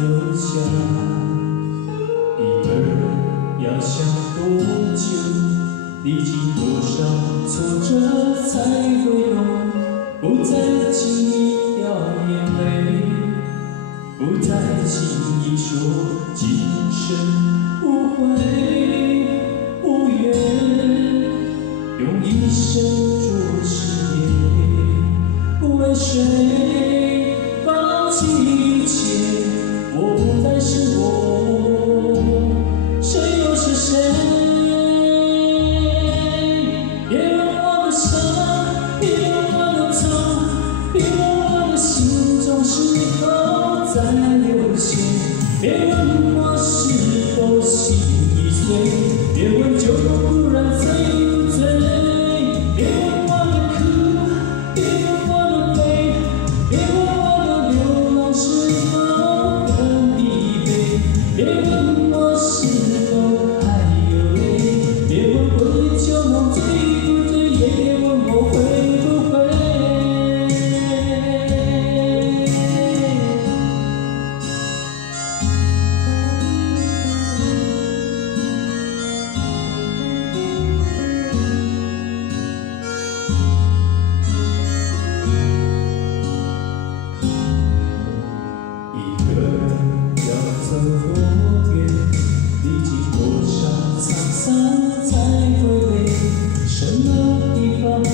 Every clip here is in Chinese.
留下。一个人要想多久，历经多少挫折才会懂，不再轻易掉眼泪，不再轻易说今生无悔无怨，用一生做誓言，为谁放弃一切？我不再是我，谁又是谁？别问我的伤，别问我的痛，别问我的心中是否在流血，别问我是否心已碎，别问酒后忽然醉不醉，别问我的苦，别问我的悲，别问我的流浪是否很疲惫，别问我是否还有泪，别问回旧梦醉不醉，也别问我会不会。一个人要走多远，历经多少沧桑才会累，什么地方才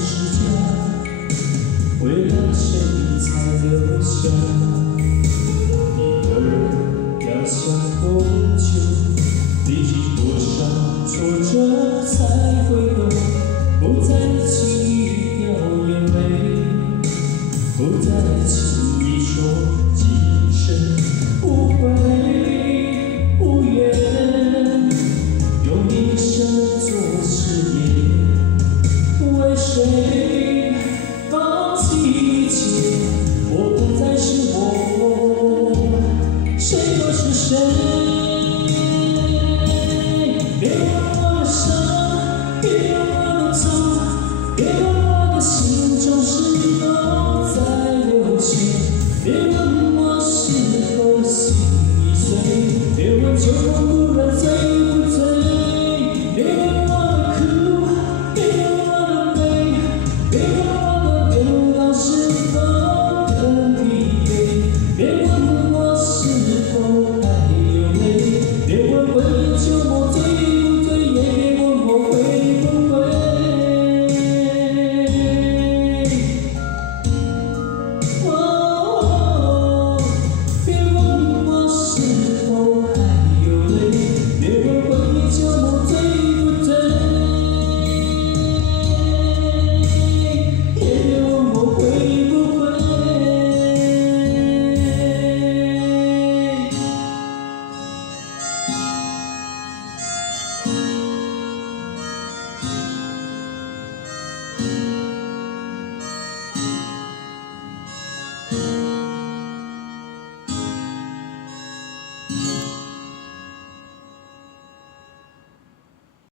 是家？为了谁才留下？